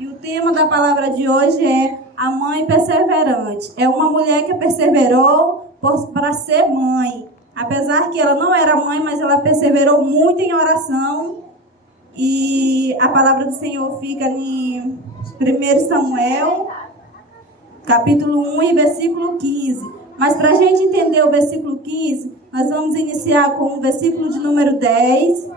E o tema da palavra de hoje é a mãe perseverante. É uma mulher que perseverou para ser mãe. Apesar que ela não era mãe, mas ela perseverou muito em oração. E a palavra do Senhor fica em 1 Samuel, capítulo 1 e versículo 15. Mas para a gente entender o versículo 15, nós vamos iniciar com o versículo de número 10.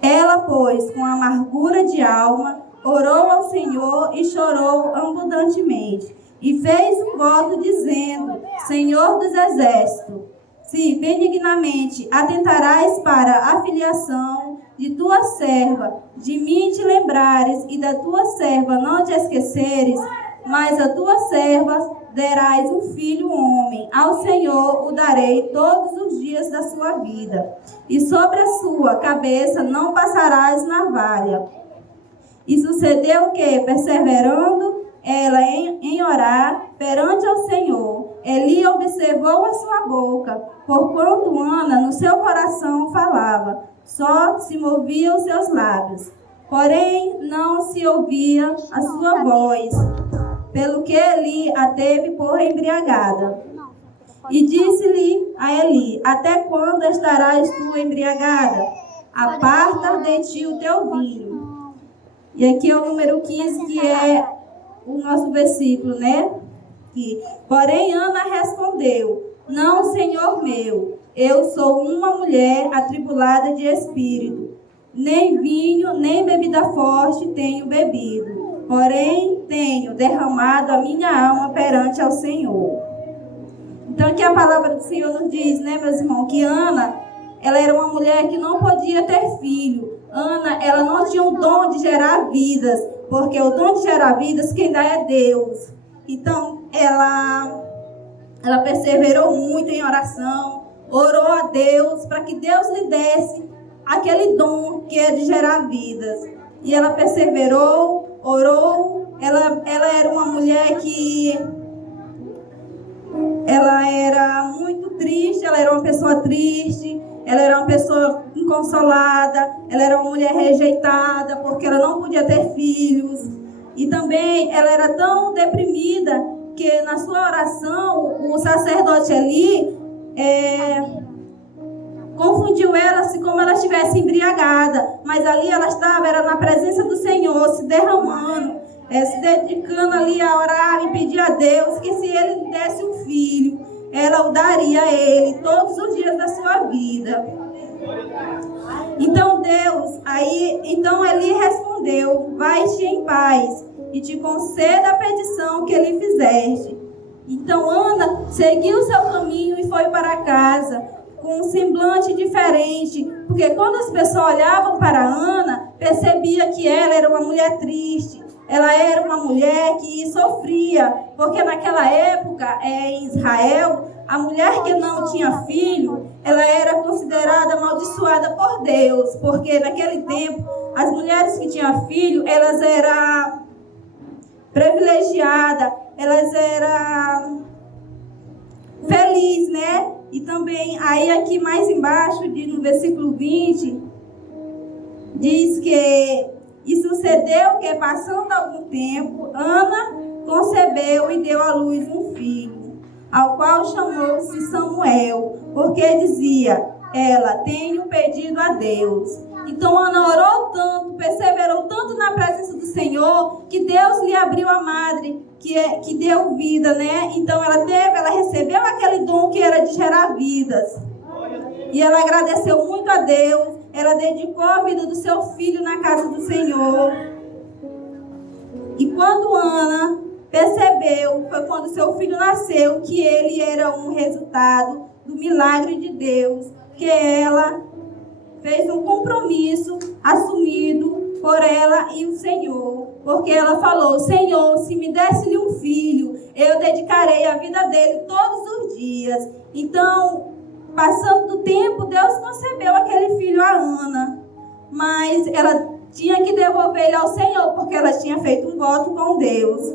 Ela, pois, com amargura de alma, orou ao Senhor e chorou abundantemente. E fez um voto dizendo: Senhor dos exércitos, se benignamente atentarás para a filiação de tua serva, de mim te lembrares e da tua serva não te esqueceres, mas a tua serva derás um filho homem, ao Senhor o darei todos os dias da sua vida, e sobre a sua cabeça não passarás navalha. E sucedeu que, perseverando ela em orar perante ao Senhor, Eli observou a sua boca, porquanto Ana no seu coração falava, só se moviam os seus lábios, porém não se ouvia a sua voz, pelo que Eli a teve por embriagada. E disse-lhe a Eli: até quando estarás tu embriagada? Aparta de ti o teu vinho. E aqui é o número 15, que é o nosso versículo, né? Porém Ana respondeu: não, Senhor meu, eu sou uma mulher atribulada de espírito, nem vinho, nem bebida forte tenho bebido, porém tenho derramado a minha alma perante ao Senhor. Então aqui a palavra do Senhor nos diz, né, meus irmãos, que Ana, ela era uma mulher que não podia ter filho. Ana, ela não tinha o dom de gerar vidas, porque o dom de gerar vidas quem dá é Deus. Então ela perseverou muito em oração, orou a Deus para que Deus lhe desse aquele dom que é de gerar vidas. E ela perseverou, orou. Ela era uma mulher que ela era muito triste, ela era uma pessoa triste, ela era uma pessoa inconsolada, ela era uma mulher rejeitada porque ela não podia ter filhos. E também ela era tão deprimida que na sua oração o sacerdote ali confundiu ela assim como ela estivesse embriagada, mas ali ela estava, era na presença do Senhor, se derramando, se dedicando ali a orar e pedir a Deus que se ele desse um filho, ela o daria a ele todos os dias da sua vida. Então então Eli respondeu: vai-te em paz e te conceda a petição que lhe fizeste. Então Ana seguiu seu caminho e foi para casa com um semblante diferente, porque quando as pessoas olhavam para Ana, percebia que ela era uma mulher triste, ela era uma mulher que sofria, porque naquela época em Israel, a mulher que não tinha filho, ela era considerada amaldiçoada por Deus, porque naquele tempo, as mulheres que tinham filho, elas eram privilegiadas, elas eram felizes, né? E também, aí aqui mais embaixo, no versículo 20, diz que, e sucedeu que, passando algum tempo, Ana concebeu e deu à luz um filho, ao qual chamou-se Samuel, porque dizia ela: tenho pedido a Deus. Então Ana orou tanto, perseverou tanto na presença do Senhor, que Deus lhe abriu a madre, que deu vida, né? Então ela recebeu aquele dom que era de gerar vidas. E ela agradeceu muito a Deus, ela dedicou a vida do seu filho na casa do Senhor. E quando Ana percebeu, foi quando seu filho nasceu, que ele era um resultado do milagre de Deus, que ela fez um compromisso assumido por ela e o Senhor, porque ela falou: Senhor, se me desse-lhe um filho, eu dedicarei a vida dele todos os dias. Então, passando do tempo, Deus concebeu aquele filho a Ana, mas ela tinha que devolver ele ao Senhor, porque ela tinha feito um voto com Deus.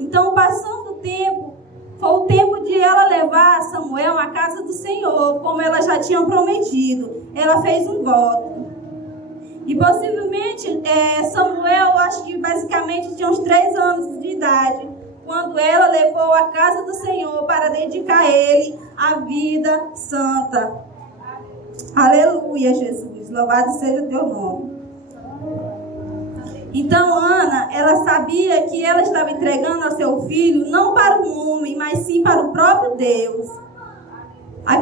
Então, passando o tempo, foi o tempo de ela levar Samuel à casa do Senhor, como ela já tinha prometido. Ela fez um voto. E possivelmente Samuel, acho que basicamente somente tinha uns 3 anos de idade, quando ela levou a casa do Senhor para dedicar a Ele a vida santa. Aleluia, Jesus. Louvado seja o teu nome. Então, Ana, ela sabia que ela estava entregando a seu filho não para o homem, mas sim para o próprio Deus.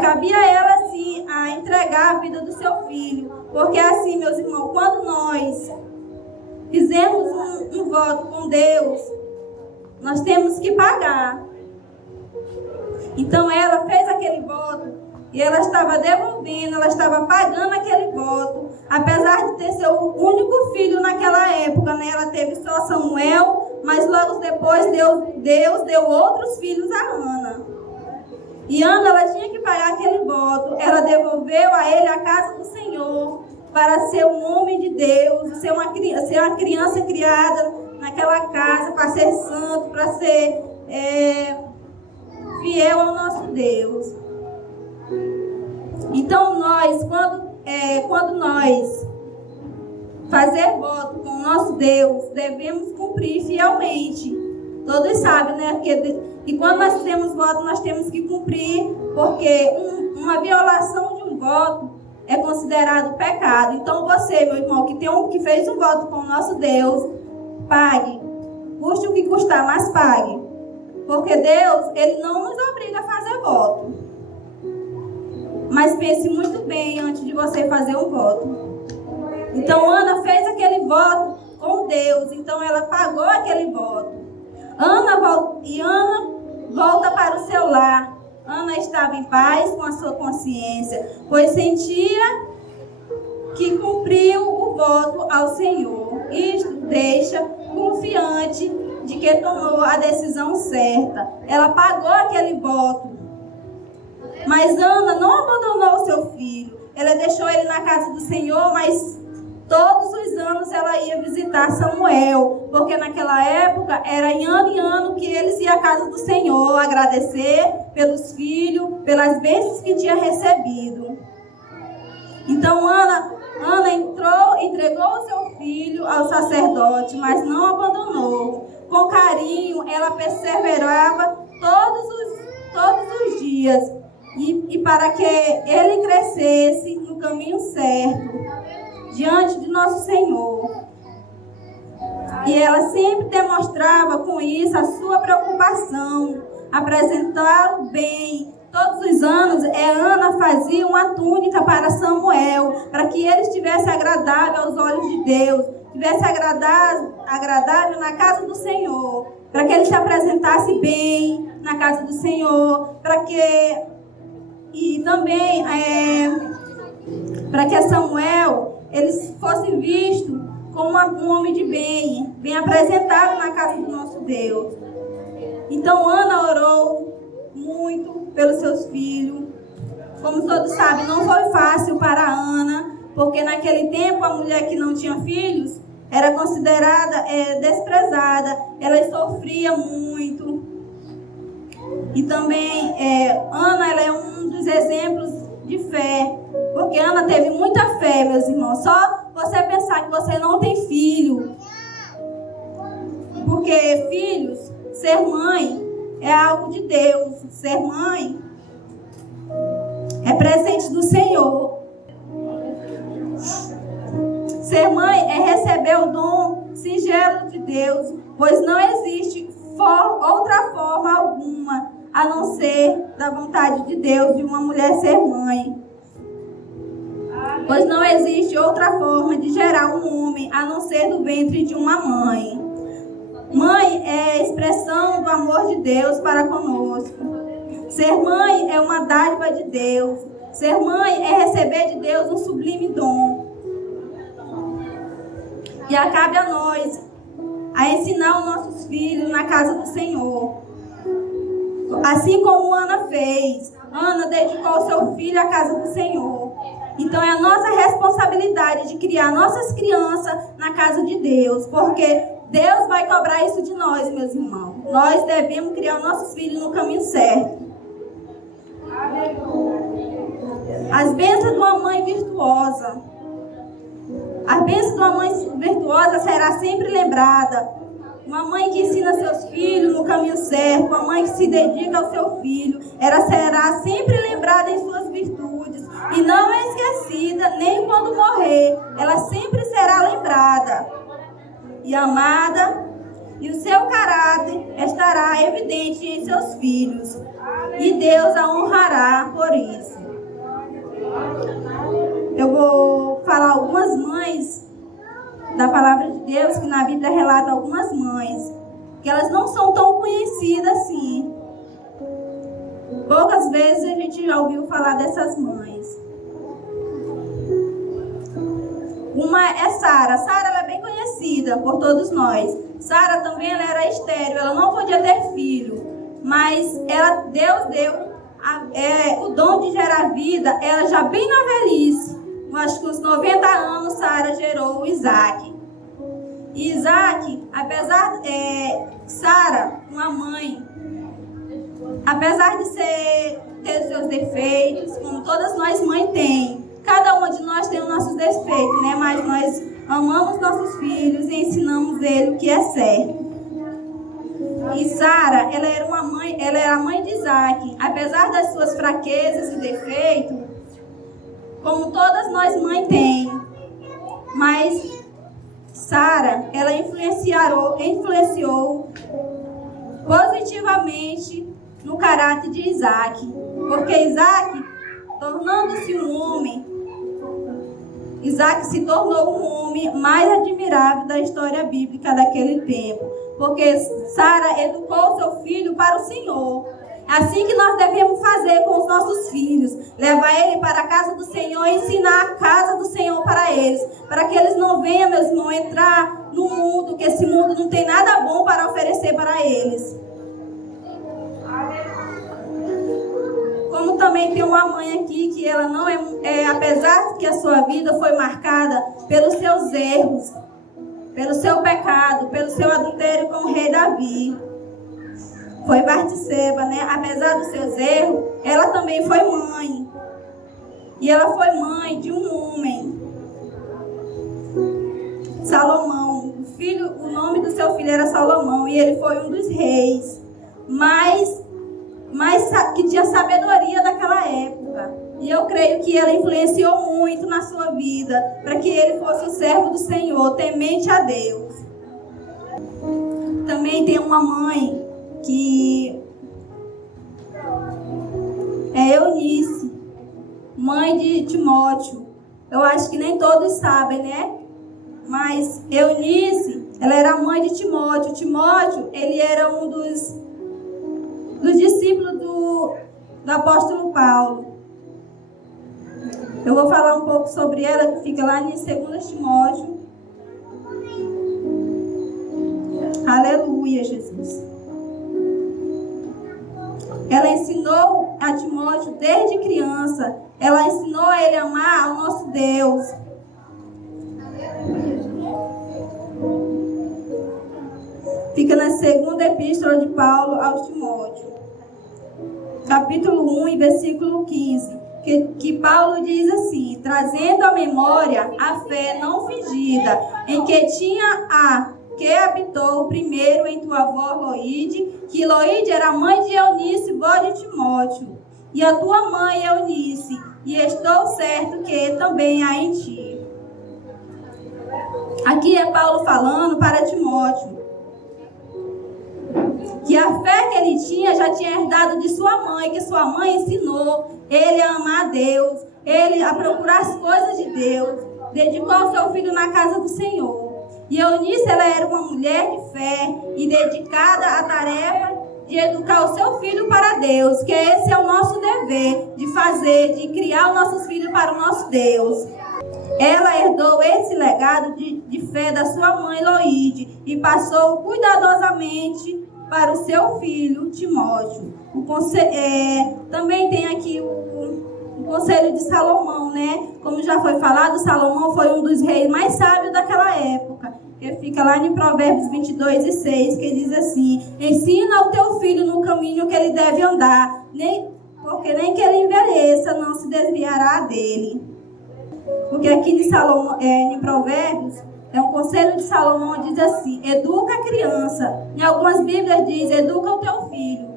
Cabia a ela, sim, a entregar a vida do seu filho. Porque assim, meus irmãos, quando nós fizemos um voto com Deus, nós temos que pagar. Então, ela fez aquele voto e ela estava devolvendo, ela estava pagando aquele voto. Apesar de ter seu único filho naquela época, né? Ela teve só Samuel, mas logo depois Deus deu outros filhos a Ana. E Ana, ela tinha que pagar aquele voto. Ela devolveu a ele a casa do Senhor para ser um homem de Deus, ser uma criança criada naquela casa, para ser santo, para ser fiel ao nosso Deus. Então nós, quando nós fazer voto com o nosso Deus, devemos cumprir fielmente. Todos sabem, né? E quando nós temos voto, nós temos que cumprir, porque uma violação de um voto é considerado pecado. Então você, meu irmão, que fez um voto com o nosso Deus, pague. Custe o que custar, mas pague. Porque Deus, Ele não nos obriga a fazer voto. Mas pense muito bem antes de você fazer um voto. Então Ana fez aquele voto com Deus. Então ela pagou aquele voto. Ana volta para o seu lar. Ana estava em paz com a sua consciência, pois sentia que cumpriu o voto ao Senhor. Isto deixa confiante de que tomou a decisão certa. Ela pagou aquele voto. Mas Ana não abandonou o seu filho. Ela deixou ele na casa do Senhor, mas todos os anos ela ia visitar Samuel, porque naquela época era em ano que eles iam à casa do Senhor agradecer pelos filhos, pelas bênçãos que tinha recebido. Então Ana entregou o seu filho ao sacerdote, mas não abandonou. Com carinho, ela perseverava todos os dias e para que ele crescesse no caminho certo diante de nosso Senhor. E ela sempre demonstrava com isso a sua preocupação, apresentar o bem. Todos os anos, Ana fazia uma túnica para Samuel, para que ele estivesse agradável aos olhos de Deus, estivesse agradável na casa do Senhor, para que ele se apresentasse bem na casa do Senhor, para que Samuel ele fosse visto como um homem de bem apresentado na casa do nosso Deus. Então Ana orou muito pelos seus filhos. Como todos sabem, não foi fácil para Ana, porque naquele tempo a mulher que não tinha filhos era considerada desprezada, ela sofria muito. E também Ana ela é um dos exemplos de fé, porque Ana teve muita fé, meus irmãos. Só você pensar que você não tem filho, porque filhos, ser mãe é algo de Deus. Ser mãe é presente do Senhor. Ser mãe é receber o dom singelo de Deus, pois não existe outra forma alguma a não ser da vontade de Deus de uma mulher ser mãe. Pois não existe outra forma de gerar um homem a não ser do ventre de uma mãe. Mãe é a expressão do amor de Deus para conosco. Ser mãe é uma dádiva de Deus. Ser mãe é receber de Deus um sublime dom. E cabe a nós a ensinar os nossos filhos na casa do Senhor. Assim como Ana fez. Ana dedicou seu filho à casa do Senhor. Então é a nossa responsabilidade de criar nossas crianças na casa de Deus, porque Deus vai cobrar isso de nós, meus irmãos. Nós devemos criar nossos filhos no caminho certo. As bênçãos de uma mãe virtuosa. A bênção de uma mãe virtuosa será sempre lembrada. Uma mãe que ensina seus filhos no caminho certo, uma mãe que se dedica ao seu filho, ela será sempre lembrada em suas virtudes e não é esquecida, nem quando morrer, ela sempre será lembrada e amada, e o seu caráter estará evidente em seus filhos, e Deus a honrará por isso. Eu vou falar algumas mães da palavra de Deus, que na Bíblia relata algumas mães, que elas não são tão conhecidas assim. Poucas vezes a gente já ouviu falar dessas mães. Uma é Sara. Sara, ela é bem conhecida por todos nós. Sara também, ela era estéril, ela não podia ter filho, mas Deus deu o dom de gerar vida, ela já bem na velhice. Acho que uns 90 anos, Sara gerou o Isaac. E Isaac, apesar Sara, uma mãe, apesar de ter seus defeitos, como todas nós mães tem, cada uma de nós tem os nossos defeitos, né? Mas nós amamos nossos filhos e ensinamos eles o que é certo. E Sara, ela era a mãe de Isaac. Apesar das suas fraquezas e defeitos, como todas nós mães tem, mas Sara, ela influenciou positivamente no caráter de Isaac, porque Isaac, tornando-se um homem, Isaac se tornou um homem mais admirável da história bíblica daquele tempo, porque Sara educou seu filho para o Senhor. É assim que nós devemos fazer com os nossos filhos, levar ele para a casa do Senhor e ensinar a casa do Senhor para eles, para que eles não venham, meus irmãos, entrar no mundo, que esse mundo não tem nada bom para oferecer para eles. Como também tem uma mãe aqui que ela não apesar que a sua vida foi marcada pelos seus erros, pelo seu pecado, pelo seu adultério com o rei Davi. Foi Batseba, né? Apesar dos seus erros, ela também foi mãe. E ela foi mãe de um homem, Salomão. O nome do seu filho era Salomão, e ele foi um dos reis, mas que tinha sabedoria daquela época. E eu creio que ela influenciou muito na sua vida, para que ele fosse o servo do Senhor, temente a Deus. Também tem uma mãe que é Eunice, mãe de Timóteo. Eu acho que nem todos sabem, né? Mas Eunice, ela era mãe de Timóteo. Timóteo, ele era um dos discípulos do apóstolo Paulo. Eu vou falar um pouco sobre ela, que fica lá em 2 Timóteo. Aleluia, Jesus. Ela ensinou a Timóteo desde criança. Ela ensinou a ele a amar ao nosso Deus. Fica na segunda epístola de Paulo aos Timóteo, capítulo 1 e versículo 15, que Paulo diz assim: trazendo à memória a fé não fingida, em que habitou primeiro em tua avó Loide, que Loide era mãe de Eunice, vó de Timóteo, e a tua mãe Eunice, e estou certo que também há em ti. Aqui é Paulo falando para Timóteo que a fé que ele tinha já tinha herdado de sua mãe, que sua mãe ensinou ele a amar a Deus, ele a procurar as coisas de Deus, dedicou o seu filho na casa do Senhor. E Eunice, ela era uma mulher de fé e dedicada à tarefa de educar o seu filho para Deus, que esse é o nosso dever, de fazer, de criar os nossos filhos para o nosso Deus. Ela herdou esse legado de fé da sua mãe Loide e passou cuidadosamente para o seu filho Timóteo. Também tem aqui o conselho de Salomão, né? Como já foi falado, Salomão foi um dos reis mais sábios daquela época. Que fica lá em Provérbios 22:6, que diz assim: ensina o teu filho no caminho que ele deve andar, porque nem que ele envelheça, não se desviará dele. Porque aqui de Salomão, em Provérbios, É um conselho de Salomão, diz assim: educa a criança. Em algumas Bíblias diz: educa o teu filho.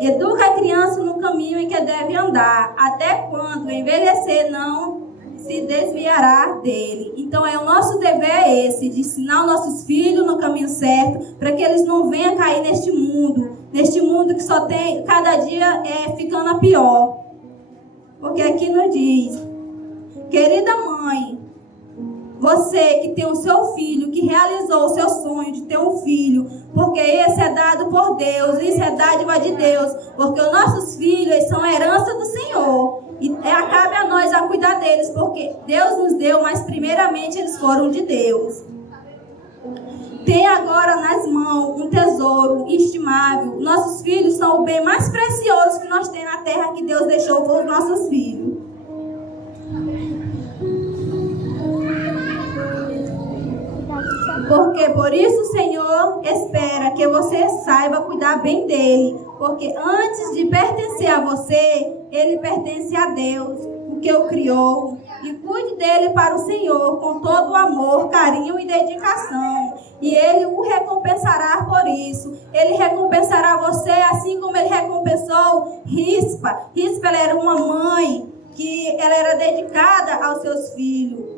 Educa a criança no caminho em que deve andar, até quando envelhecer não se desviará dele. Então o nosso dever esse, de ensinar os nossos filhos no caminho certo, para que eles não venham cair neste mundo que só tem, cada dia ficando a pior. Porque aqui nos diz: querida mãe, você que tem o seu filho, que realizou o seu sonho de ter um filho, porque esse é dado por Deus, isso é dádiva de Deus, porque os nossos filhos, eles são herança do Senhor, e cabe a nós a cuidar deles, porque Deus nos deu, mas primeiramente eles foram de Deus. Tem agora nas mãos um tesouro estimável. Nossos filhos são o bem mais precioso que nós temos na terra, que Deus deixou para os nossos filhos. Porque por isso o Senhor espera que você saiba cuidar bem dele. Porque antes de pertencer a você, ele pertence a Deus, o que o criou. E cuide dele para o Senhor com todo o amor, carinho e dedicação. E ele o recompensará por isso. Ele recompensará você assim como ele recompensou Rispa. Rispa, ela era uma mãe que ela era dedicada aos seus filhos.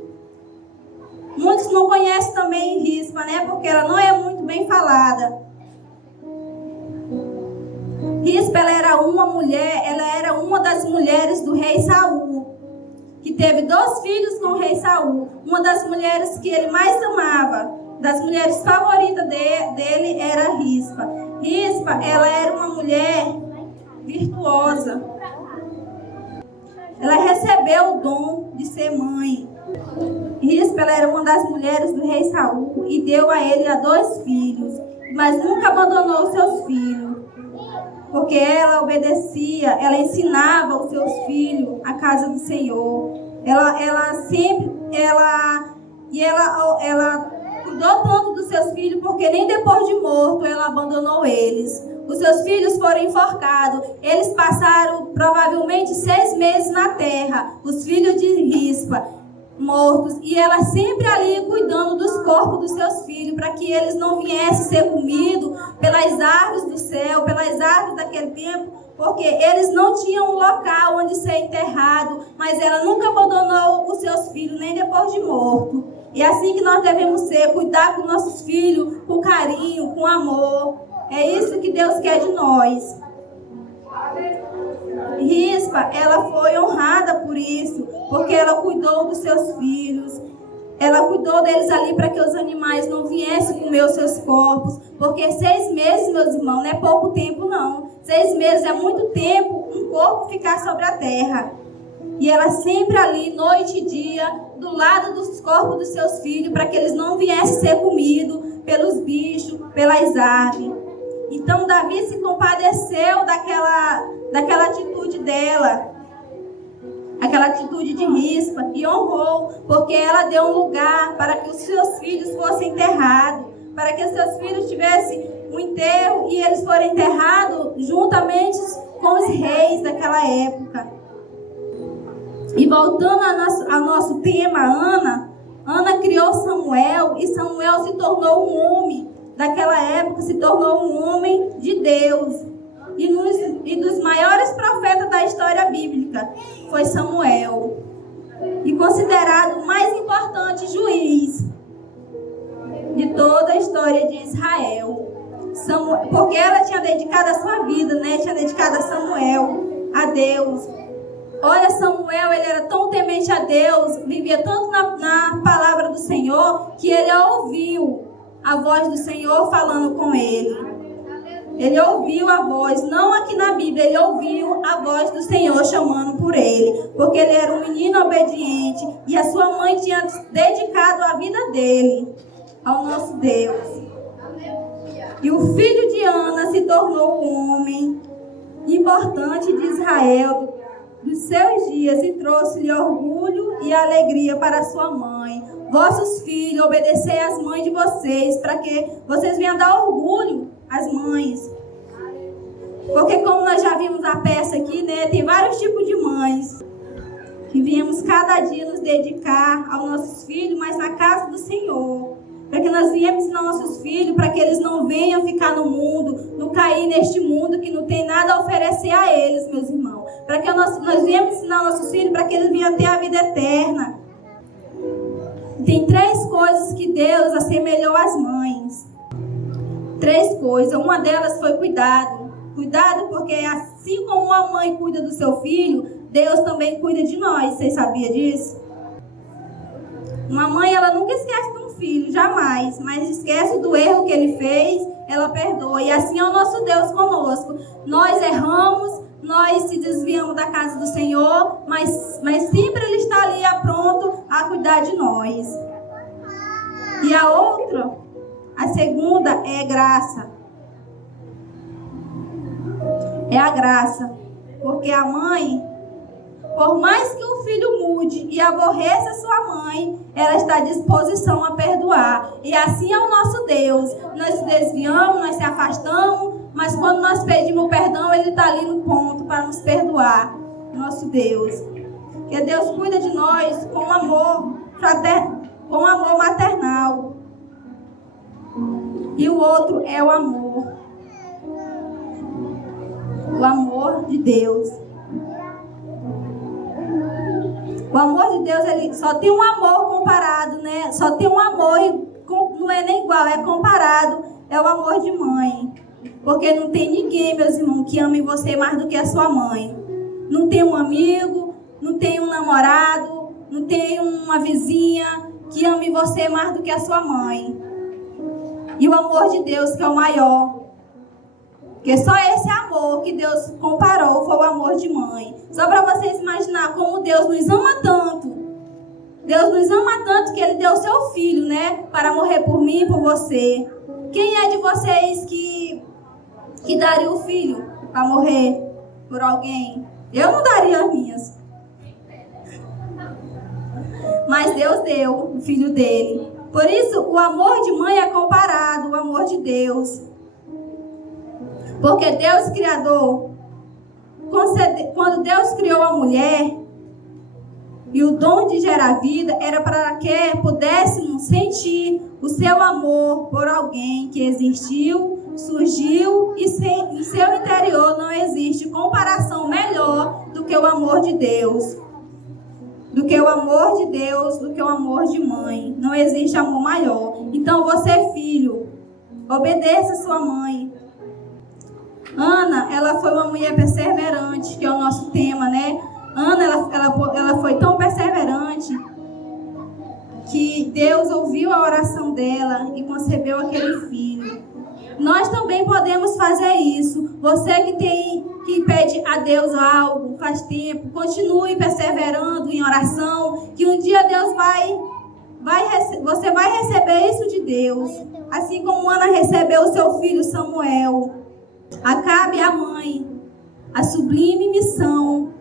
Muitos não conhecem também Rispa, né? Porque ela não é muito bem falada. Rispa, ela era uma mulher, ela era uma das mulheres do rei Saul, que teve 2 filhos com o rei Saul. Uma das mulheres que ele mais amava, das mulheres favoritas dele era Rispa. Rispa, ela era uma mulher virtuosa. Ela recebeu o dom de ser mãe. Rispa, ela era uma das mulheres do rei Saul e deu a ele 2 filhos, mas nunca abandonou os seus filhos, porque ela obedecia, ela ensinava os seus filhos a casa do Senhor. Ela cuidou tanto dos seus filhos, porque nem depois de morto ela abandonou eles. Os seus filhos foram enforcados. Eles passaram provavelmente 6 meses na terra, os filhos de Rispa, mortos, e ela sempre ali cuidando dos corpos dos seus filhos, para que eles não viessem ser comidos pelas aves do céu, pelas aves daquele tempo, porque eles não tinham um local onde ser enterrado, mas ela nunca abandonou os seus filhos, nem depois de morto. E assim que nós devemos ser, cuidar com nossos filhos, com carinho, com amor. É isso que Deus quer de nós. Rispa, ela foi honrada por isso, porque ela cuidou dos seus filhos. Ela cuidou deles ali para que os animais não viessem comer os seus corpos. Porque 6 meses, meus irmãos, não é pouco tempo não. 6 meses é muito tempo um corpo ficar sobre a terra. E ela sempre ali, noite e dia, do lado dos corpos dos seus filhos, para que eles não viessem ser comidos pelos bichos, pelas aves. Então Davi se compadeceu daquela atitude dela, aquela atitude de Rispa, e honrou, porque ela deu um lugar para que os seus filhos fossem enterrados, para que os seus filhos tivessem um enterro e eles foram enterrados juntamente com os reis daquela época. E voltando ao nosso tema, Ana criou Samuel, e Samuel se tornou um homem daquela época, se tornou um homem de Deus. E dos maiores profetas da história bíblica foi Samuel. E considerado o mais importante juiz de toda a história de Israel. Porque ela tinha dedicado a sua vida, né? Tinha dedicado a Samuel, a Deus. Olha, Samuel, ele era tão temente a Deus, vivia tanto na palavra do Senhor, que ele ouviu a voz do Senhor falando com ele. Ele ouviu a voz, não aqui na Bíblia, ele ouviu a voz do Senhor chamando por ele, porque ele era um menino obediente e a sua mãe tinha dedicado a vida dele ao nosso Deus. E o filho de Ana se tornou um homem importante de Israel dos seus dias e trouxe-lhe orgulho e alegria para sua mãe. Vossos filhos, obedecei às mães de vocês, para que vocês venham dar orgulho às mães. Porque como nós já vimos a peça aqui, né, tem vários tipos de mães que viemos cada dia nos dedicar aos nossos filhos, mas na casa do Senhor. Para que nós venhamos ensinar nossos filhos, para que eles não venham ficar no mundo, não cair neste mundo que não tem nada a oferecer a eles, meus irmãos. Para que nós venhamos ensinar nossos filhos, para que eles venham ter a vida eterna. Tem 3 coisas que Deus assemelhou às mães. 3 coisas. Uma delas foi cuidado. Cuidado porque assim como a mãe cuida do seu filho, Deus também cuida de nós. Vocês sabiam disso? Uma mãe, ela nunca esquece de um filho, jamais. Mas esquece do erro que ele fez, ela perdoa. E assim é o nosso Deus conosco. Nós erramos, nós se desviamos da casa do Senhor, mas sempre Ele está ali pronto a cuidar de nós. E a segunda é graça. É a graça. Porque a mãe, por mais que o filho mude e aborreça sua mãe, ela está à disposição a perdoar. E assim é o nosso Deus. Nós se desviamos, nós se afastamos, mas quando nós pedimos perdão, Ele está ali no ponto para nos perdoar. Nosso Deus. Que Deus cuida de nós com amor fraterno, com amor maternal. E o outro é o amor. O amor de Deus. O amor de Deus, ele só tem um amor comparado, né? Só tem um amor, não é nem igual, é comparado. É o amor de mãe. Porque não tem ninguém, meus irmãos, que ame você mais do que a sua mãe. Não tem um amigo, não tem um namorado, não tem uma vizinha que ame você mais do que a sua mãe. E o amor de Deus, que é o maior. Porque só esse amor que Deus comparou foi o amor de mãe. Só para vocês imaginar como Deus nos ama tanto. Deus nos ama tanto que Ele deu o seu filho, né? Para morrer por mim e por você. Quem é de vocês que daria o filho para morrer por alguém? Eu não daria as minhas. Mas Deus deu o filho dele. Por isso, o amor de mãe é comparado ao amor de Deus. Porque Deus Criador, quando Deus criou a mulher, e o dom de gerar vida era para que pudéssemos sentir o seu amor por alguém que existiu, surgiu e em seu interior não existe comparação melhor do que o amor de Deus. Do que o amor de Deus, do que o amor de mãe. Não existe amor maior. Então você, filho, obedeça sua mãe. Ana, ela foi uma mulher perseverante, que é o nosso tema, né? Ana, ela foi tão perseverante que Deus ouviu a oração dela e concebeu aquele filho. Nós também podemos fazer isso. Você que pede a Deus algo faz tempo, continue perseverando em oração, que um dia Deus você vai receber isso de Deus. Assim como Ana recebeu o seu filho Samuel. Cabe à mãe a sublime missão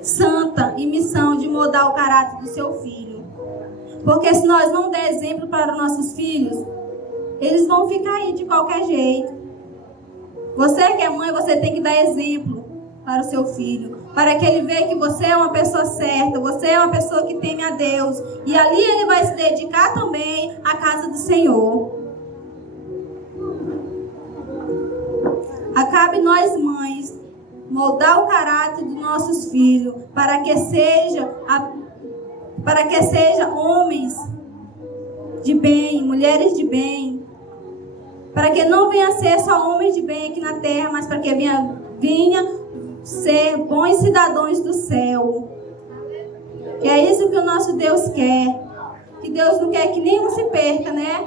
santa e missão de moldar o caráter do seu filho. Porque se nós não der exemplo para os nossos filhos, eles vão ficar aí de qualquer jeito. Você que é mãe, você tem que dar exemplo para o seu filho, para que ele veja que você é uma pessoa certa, você é uma pessoa que teme a Deus, e ali ele vai se dedicar também à casa do Senhor. Cabe nós mães moldar o caráter dos nossos filhos para que seja homens de bem, mulheres de bem, para que não venha ser só homens de bem aqui na terra, mas para que venha ser bons cidadãos do céu. Que é isso que o nosso Deus quer. Que Deus não quer que nenhum se perca, né?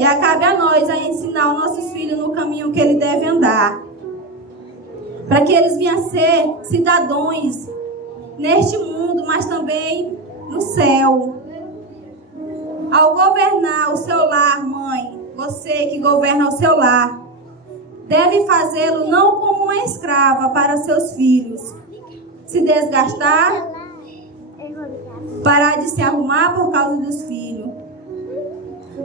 E cabe a nós a ensinar os nossos filhos no caminho que ele deve andar. Para que eles venham ser cidadãos neste mundo, mas também no céu. Ao governar o seu lar, mãe, você que governa o seu lar, deve fazê-lo não como uma escrava para seus filhos. Se desgastar, parar de se arrumar por causa dos filhos.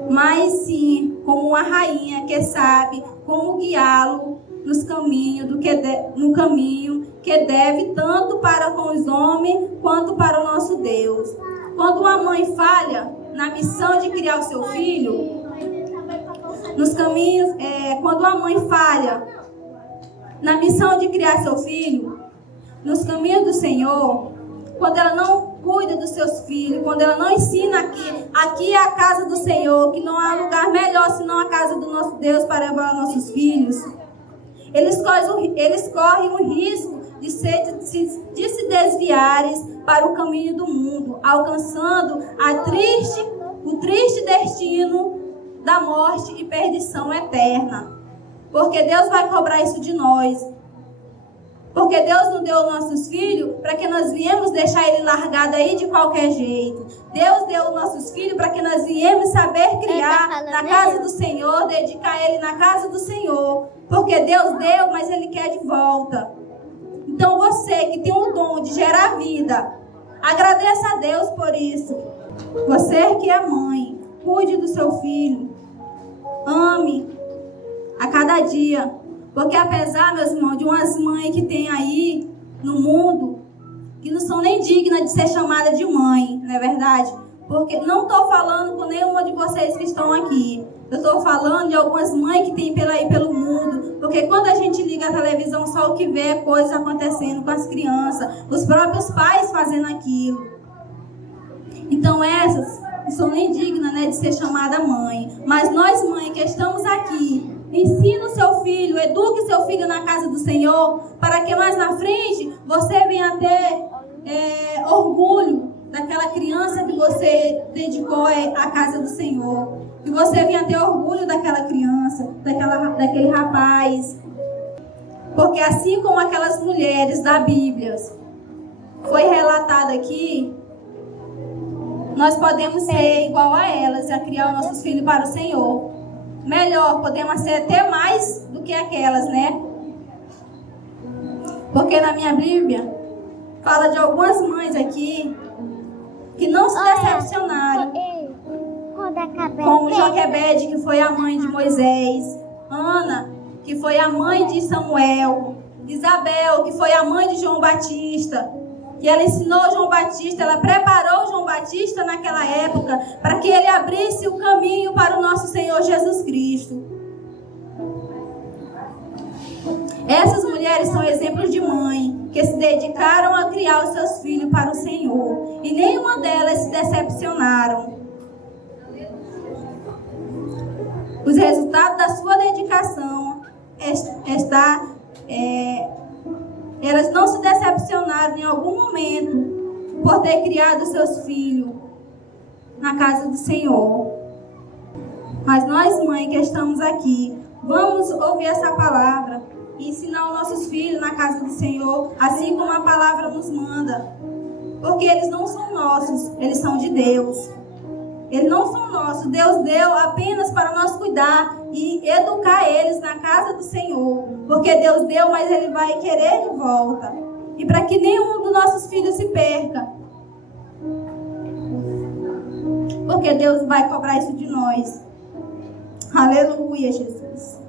Mas sim, como uma rainha que sabe como guiá-lo no caminho que deve tanto para com os homens quanto para o nosso Deus. Quando uma mãe falha na missão de criar o seu filho, nos caminhos, quando uma mãe falha na missão de criar seu filho, nos caminhos do Senhor, quando ela não cuida dos seus filhos, quando ela não ensina aqui é a casa do Senhor, que não há lugar melhor senão a casa do nosso Deus para levar nossos filhos, eles correm o risco de se desviarem para o caminho do mundo, alcançando o triste destino da morte e perdição eterna. Porque Deus vai cobrar isso de nós. Porque Deus não deu nossos filhos para que nós viemos deixar ele largado aí de qualquer jeito. Deus deu nossos filhos para que nós viemos saber criar na casa do Senhor, dedicar ele na casa do Senhor. Porque Deus deu, mas ele quer de volta. Então você que tem o dom de gerar vida, agradeça a Deus por isso. Você que é mãe, cuide do seu filho. Ame a cada dia. Porque apesar, meus irmãos, de umas mães que tem aí no mundo, que não são nem dignas de ser chamada de mãe, não é verdade? Porque não estou falando com nenhuma de vocês que estão aqui. Eu estou falando de algumas mães que tem aí pelo mundo. Porque quando a gente liga a televisão, só o que vê é coisas acontecendo com as crianças. Os próprios pais fazendo aquilo. Então essas não são nem dignas, né, de ser chamada mãe. Mas nós, mães, que estamos aqui, ensina o seu filho, eduque seu filho na casa do Senhor, para que mais na frente você venha ter orgulho daquela criança que você dedicou à casa do Senhor. Que você venha ter orgulho daquela criança, daquele rapaz. Porque assim como aquelas mulheres da Bíblia foi relatado aqui, nós podemos ser igual a elas, a criar os nossos filhos para o Senhor. Melhor, podemos ser até mais do que aquelas, né? Porque na minha Bíblia fala de algumas mães aqui que não se decepcionaram. Como Joquebede, que foi a mãe de Moisés. Ana, que foi a mãe de Samuel. Isabel, que foi a mãe de João Batista. Que ela ensinou João Batista, ela preparou João Batista naquela época para que ele abrisse o caminho para o nosso Senhor Jesus Cristo. Essas mulheres são exemplos de mãe que se dedicaram a criar os seus filhos para o Senhor. E nenhuma delas se decepcionaram. Os resultados da sua dedicação elas não se decepcionaram em algum momento por ter criado seus filhos na casa do Senhor. Mas nós, mães, que estamos aqui, vamos ouvir essa palavra e ensinar os nossos filhos na casa do Senhor, assim como a palavra nos manda. Porque eles não são nossos, eles são de Deus. Eles não são nossos. Deus deu apenas para nós cuidar e educar eles na casa do Senhor. Porque Deus deu, mas Ele vai querer de volta. E para que nenhum dos nossos filhos se perca. Porque Deus vai cobrar isso de nós. Aleluia, Jesus.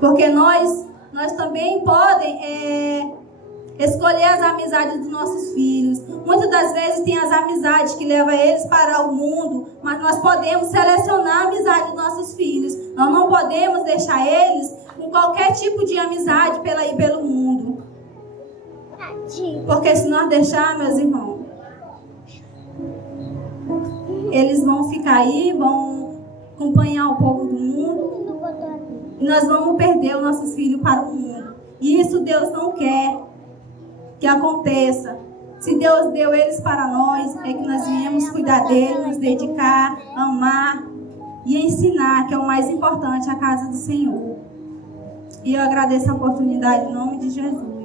Porque nós também podem escolher as amizades dos nossos filhos. Muitas das vezes tem as amizades que levam eles para o mundo, mas nós podemos selecionar a amizade dos nossos filhos. Nós não podemos deixar eles com qualquer tipo de amizade pelo mundo. Porque se nós deixar, meus irmãos, eles vão ficar aí, vão acompanhar o povo do mundo, e nós vamos perder os nossos filhos para o mundo. E isso Deus não quer que aconteça. Se Deus deu eles para nós, é que nós viemos cuidar deles, nos dedicar, amar e ensinar, que é o mais importante, a casa do Senhor. E eu agradeço a oportunidade em nome de Jesus.